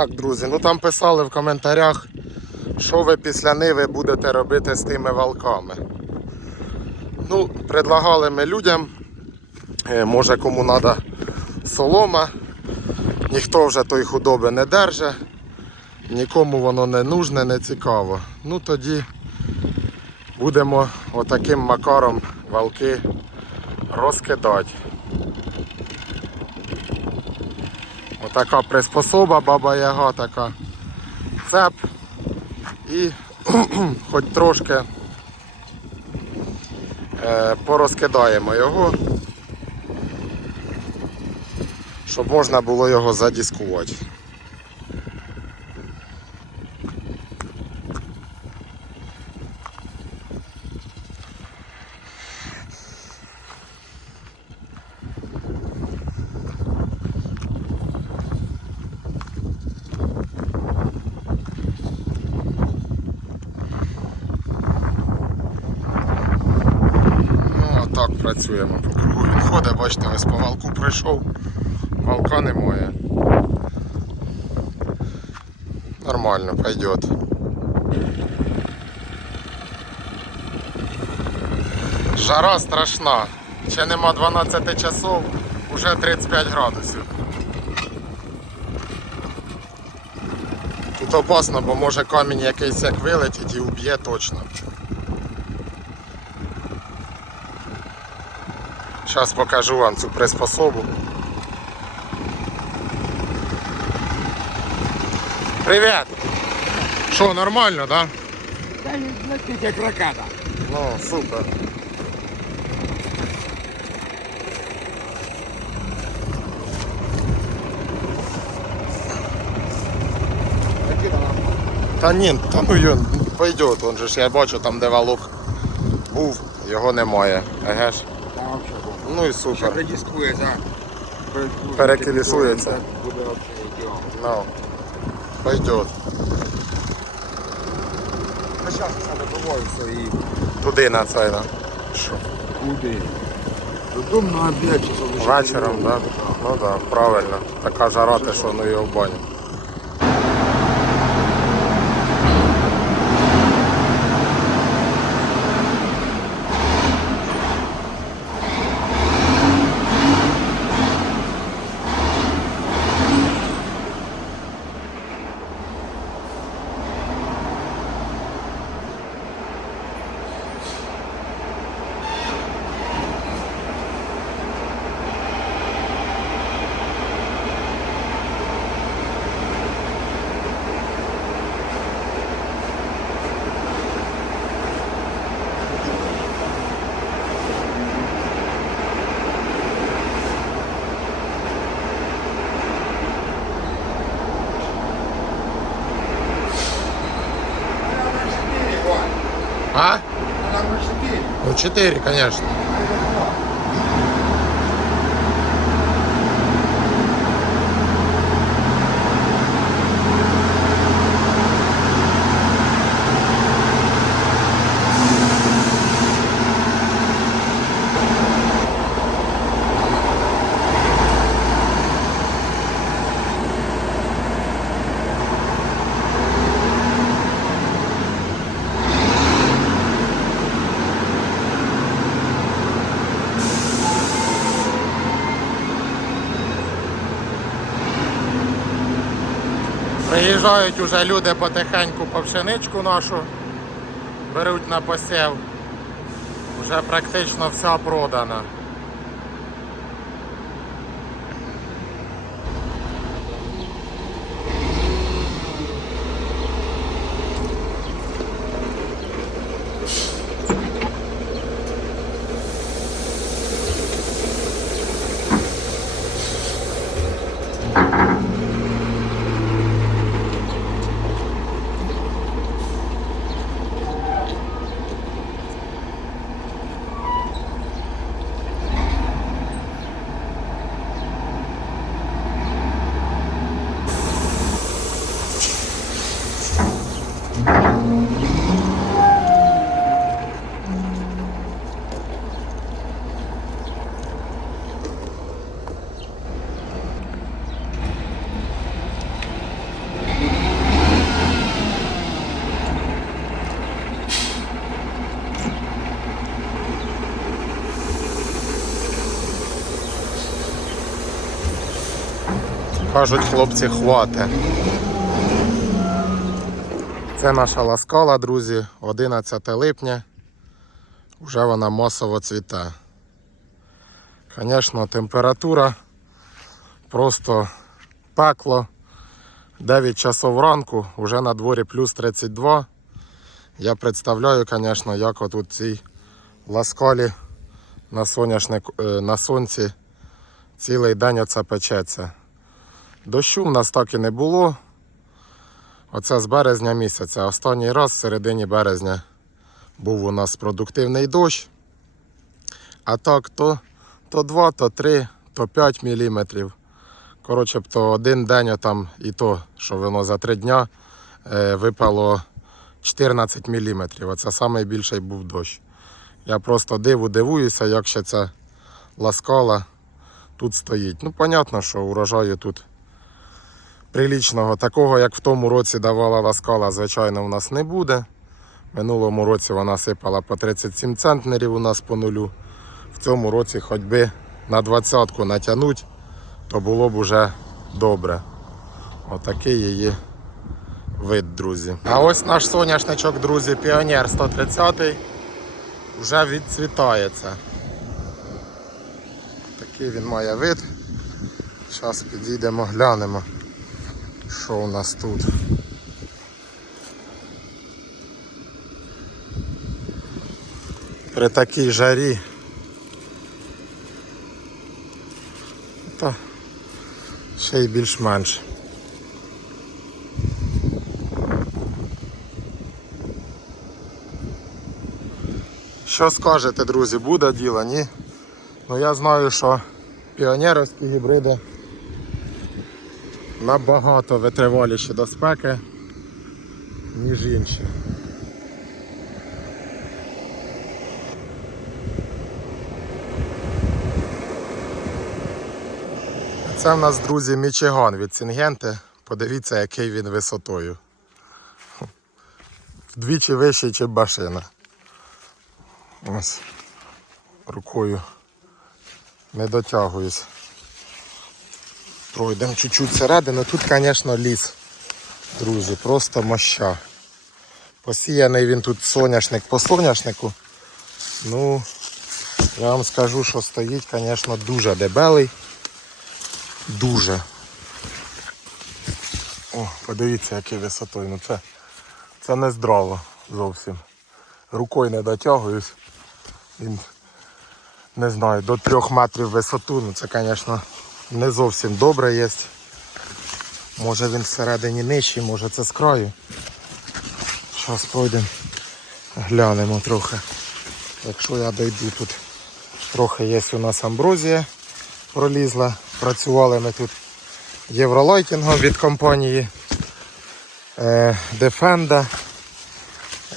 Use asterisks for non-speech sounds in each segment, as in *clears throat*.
Так, друзі, ну там писали в коментарях, що ви після ниви будете робити з тими валками. Ну, предлагали ми людям, е, може кому треба солома, ніхто вже той худоби не держить, нікому воно не нужне, не цікаво. Ну тоді будемо отаким макаром валки розкидати. Отака приспособа, баба яга така цеп і *clears throat* хоч трошки е, порозкидаємо його, щоб можна було його задіскувати. Ну, а так працюємо. По кругу відходить, бачите, ось по валку прийшов, валка немає. Нормально, пойдет. Жара страшна. Ще нема 12 часов, уже 35 градусів. Тут опасно, бо може камінь якийсь як вилетить і вб'є точно. Зараз покажу вам цю приспособу. Привіт! Що, нормально? Да? Та й летить як ракета. Ну, супер. Та ні, та ну йон, пойдет, он же ж я бачу там, де валок був, його немає. Еге ж. Ну і супер. предіскується. Перекілішується. Буде взагалі. Ну, пойдет. А зараз і Туди на цей, да. Що? куди? Додому на 5 часов. Вечором, так? Да? Ну так, да, правильно. Така жара, ти що ну його в баню. А? Там на 4. Ну 4, конечно. Приїжджають уже люди потихеньку по пшеничку нашу, беруть на посів. Вже практично вся продана. Кажуть, хлопці, хвате. Це наша ласкала, друзі, 11 липня. Вже вона масово цвіте. Звісно, температура просто пекло. 9 часов ранку, вже на дворі плюс 32. Я представляю, звісно, як отут цій ласкалі на, соняшник, е, на сонці цілий день оце печеться. Дощу в нас так і не було. Оце з березня місяця. Останній раз в середині березня був у нас продуктивний дощ. А так то, то 2, то 3, то 5 міліметрів. Коротше, то один день там і то, що воно за три дня е, випало 14 міліметрів. Оце найбільший був дощ. Я просто диву дивуюся, як ще ця ласкала тут стоїть. Ну, понятно, що урожаю тут прилічного. Такого, як в тому році давала ласкала, звичайно, у нас не буде. Минулому році вона сипала по 37 центнерів у нас по нулю. В цьому році хоч би на двадцятку натягнуть, то було б уже добре. Отакий її вид, друзі. А ось наш соняшничок, друзі, Піонер 130-й вже відцвітається. Такий він має вид. Зараз підійдемо, глянемо, що у нас тут. При такій жарі. Та ще й більш-менш. Що скажете, друзі, буде діло, ні? Ну я знаю, що піонерівські гібриди набагато витриваліші до спеки, ніж інші. Це в нас, друзі, Мічиган від Сінгенти. Подивіться, який він висотою. Вдвічі вищий, ніж башина. Ось рукою не дотягуюсь. Пройдемо чуть-чуть всередину. Тут, звісно, ліс, друзі, просто моща. Посіяний він тут соняшник по соняшнику. Ну, я вам скажу, що стоїть, звісно, дуже дебелий. Дуже. О, подивіться, який висотою. Ну це, це не здраво зовсім. Рукою не дотягуюсь. Він не знаю, до трьох метрів висоту, ну це, звісно, не зовсім добре є. Може він всередині нижчий, може це з краю. Зараз пройдемо, глянемо трохи. Якщо я дойду тут, трохи є у нас амброзія пролізла. Працювали ми тут євролайтингом від компанії е, Defenda.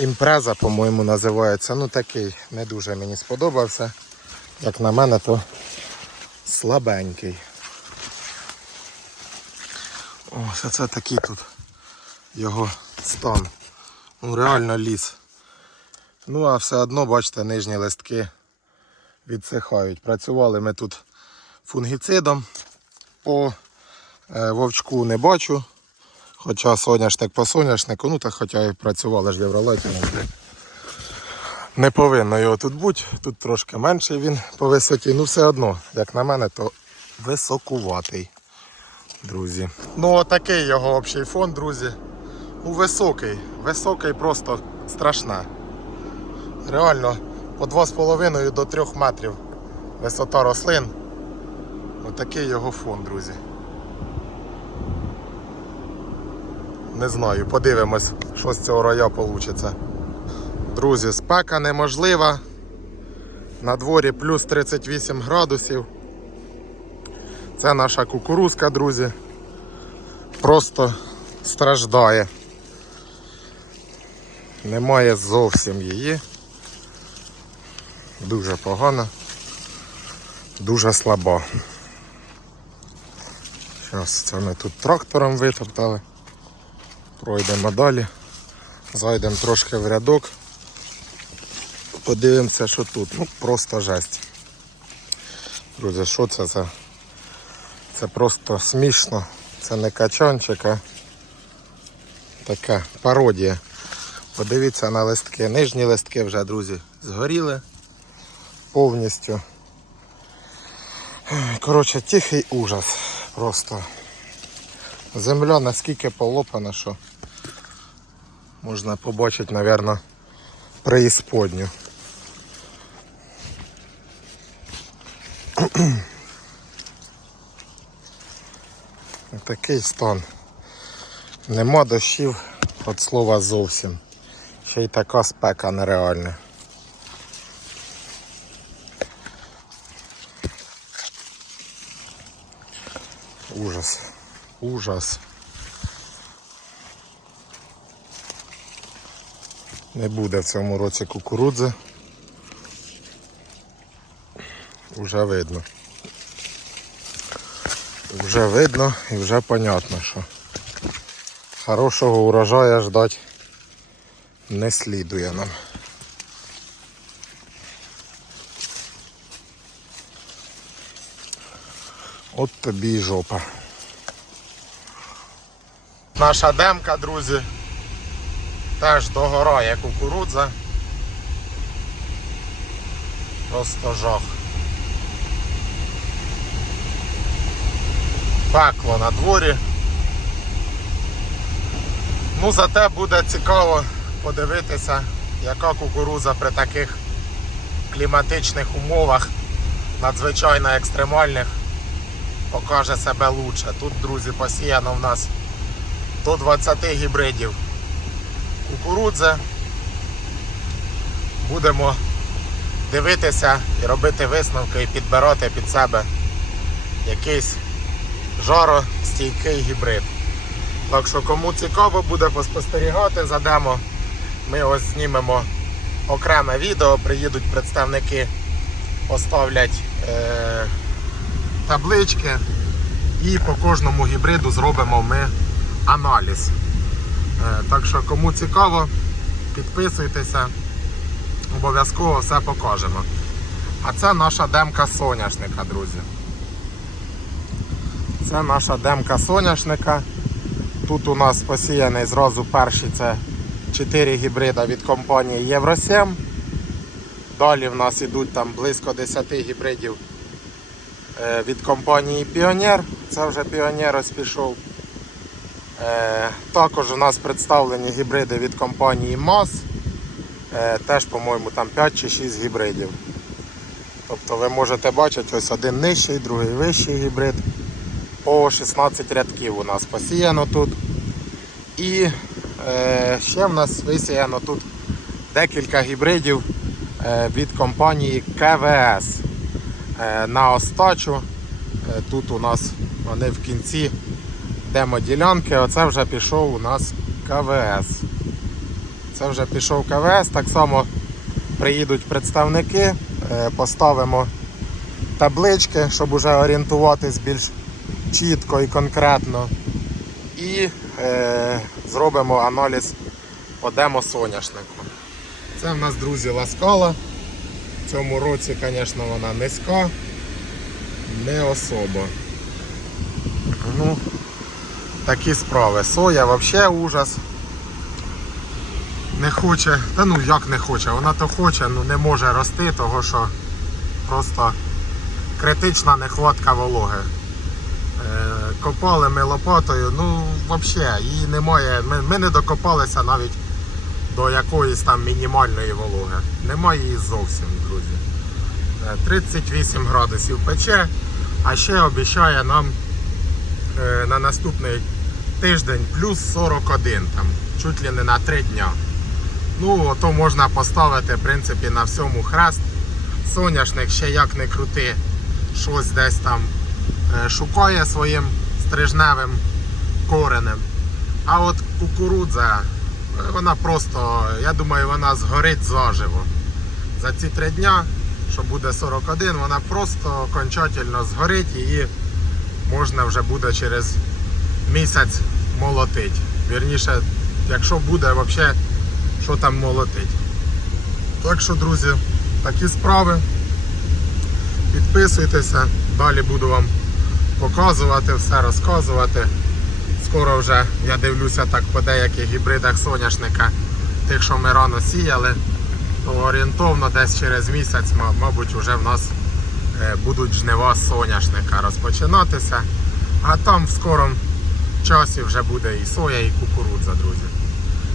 Імпреза, по-моєму, називається. Ну такий не дуже мені сподобався. Як на мене, то слабенький. Ось оце такий тут його стан. Ну реально ліс. Ну а все одно, бачите, нижні листки відсихають. Працювали ми тут фунгіцидом. По е, вовчку не бачу. Хоча соняшник по соняшнику, ну так хоча і працювали ж в Євролетіну. Не повинно його тут бути, тут трошки менший він по висоті, ну все одно, як на мене, то високуватий, друзі. Ну отакий його общий фон, друзі. Ну високий, високий просто страшне. Реально по 2,5 до 3 метрів висота рослин. Отакий його фон, друзі. Не знаю, подивимось, що з цього роя вийде. Друзі, спека неможлива. На дворі плюс 38 градусів. Це наша кукурузка, друзі. Просто страждає. Немає зовсім її. Дуже погано, дуже слаба. Зараз це ми тут трактором витоптали. Пройдемо далі. Зайдемо трошки в рядок. Подивимося, що тут. Ну, просто жесть. Друзі, що це за? Це просто смішно. Це не качанчик, а така пародія. Подивіться на листки. Нижні листки вже, друзі, згоріли повністю. Коротше, тихий ужас. Просто. Земля наскільки полопана, що можна побачити, мабуть, преісподню. Такий стан. Нема дощів від слова зовсім. Ще й така спека нереальна. Ужас. Ужас. Не буде в цьому році кукурудзи. Уже видно. Вже видно і вже понятно, що хорошого урожаю ждати не слідує нам. От тобі і жопа. Наша демка, друзі, теж догорає кукурудза. Просто жах. Пекло на дворі. Ну, зате буде цікаво подивитися, яка кукурудза при таких кліматичних умовах, надзвичайно екстремальних, покаже себе лучше. Тут, друзі, посіяно в нас до 20 гібридів кукурудзи. Будемо дивитися і робити висновки і підбирати під себе якийсь жаростійкий гібрид. Так що кому цікаво буде поспостерігати за демо, ми ось знімемо окреме відео, приїдуть представники, поставлять е- таблички і по кожному гібриду зробимо ми аналіз. Е, так що кому цікаво, підписуйтеся, обов'язково все покажемо. А це наша демка соняшника, друзі. Це наша демка соняшника. Тут у нас посіяний зразу перші це 4 гібрида від компанії Євро 7. Далі в нас йдуть там близько 10 гібридів е, від компанії Піонер. Це вже Піонер ось пішов. Е, Також у нас представлені гібриди від компанії МАЗ. Е, Теж, по-моєму, там 5 чи 6 гібридів. Тобто ви можете бачити, ось один нижчий, другий вищий гібрид. По 16 рядків у нас посіяно тут. І е, ще в нас висіяно тут декілька гібридів е, від компанії КВС. Е, на остачу. Е, тут у нас вони в кінці демоділянки. Оце вже пішов у нас КВС. Це вже пішов КВС. Так само приїдуть представники, е, поставимо таблички, щоб уже орієнтуватись більш чітко і конкретно. І е, зробимо аналіз по демо-соняшнику. Це в нас, друзі, ласкала. В цьому році, звісно, вона низька, не особо. Ну, такі справи. Соя взагалі ужас. Не хоче, та ну як не хоче, вона то хоче, ну не може рости, того що просто критична нехватка вологи. Е, Копали ми лопатою, ну взагалі її немає. Ми, ми не докопалися навіть до якоїсь там мінімальної вологи. Немає її зовсім, друзі. Е, 38 градусів пече, а ще обіцяє нам е, на наступний тиждень плюс 41, там, чуть ли не на 3 дня. Ну, то можна поставити, в принципі, на всьому хрест. Соняшник ще як не крути, щось десь там е, шукає своїм стрижневим коренем. А от кукурудза, е, вона просто, я думаю, вона згорить заживо. За ці три дня, що буде 41, вона просто окончательно згорить, її можна вже буде через місяць молотить. Вірніше, якщо буде взагалі, що там молотить. Так що, друзі, такі справи. Підписуйтеся, далі буду вам показувати все, розказувати. скоро вже, я дивлюся так по деяких гібридах соняшника, тих, що ми рано сіяли, то орієнтовно десь через місяць, мабуть, вже в нас е, будуть жнива соняшника розпочинатися. А там в скорому часі вже буде і соя, і кукурудза, друзі.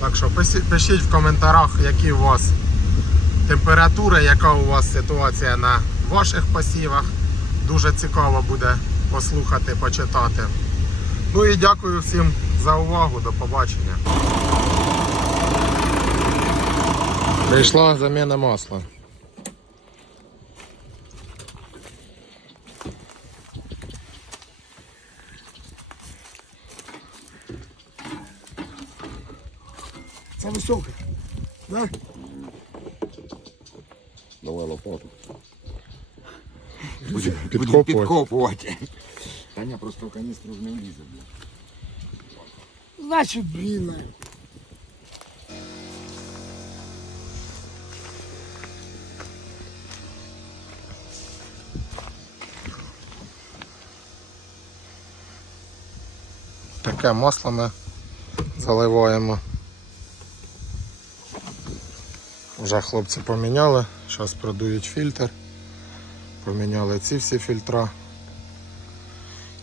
Так що пишіть в коментарях, які у вас температури, яка у вас ситуація на ваших посівах. Дуже цікаво буде послухати, почитати. Ну і дякую всім за увагу. До побачення. Прийшла заміна масла. Це високе. Да? Давай лопату. Будемо підкопувати. підкопувати. Та ні, просто в каністру не влізе. бля. Значить, блін. Таке масло ми заливаємо. Вже хлопці поміняли, зараз продують фільтр. Поміняли ці всі фільтра.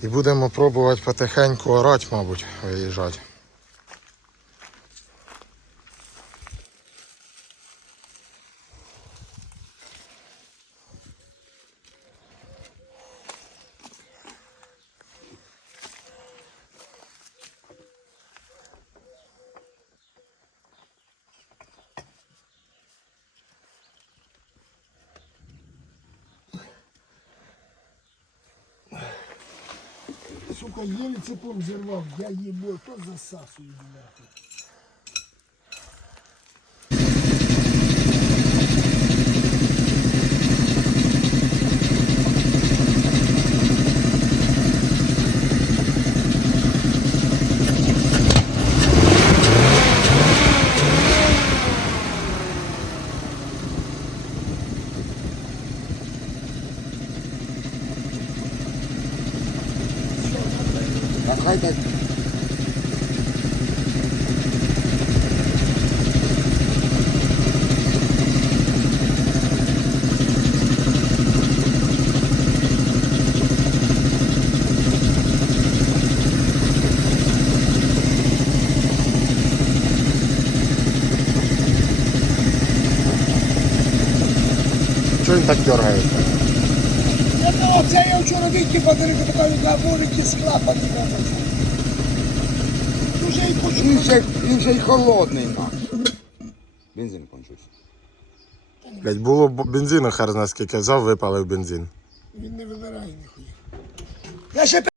І будемо пробувати потихеньку орати, мабуть, виїжджати. Я ебал, то засасываю, нахуй. Та хай так. Чого він так дергається? Это оце я вчора вийти подарив, така габорики з клапані робить. Дуже і Він почув. ще, він ще й холодний наш. Бензин кончився. Блять, було б- бензину хер знає скільки взяв, випалив бензин. Він не вибирає ніхуя. Я ще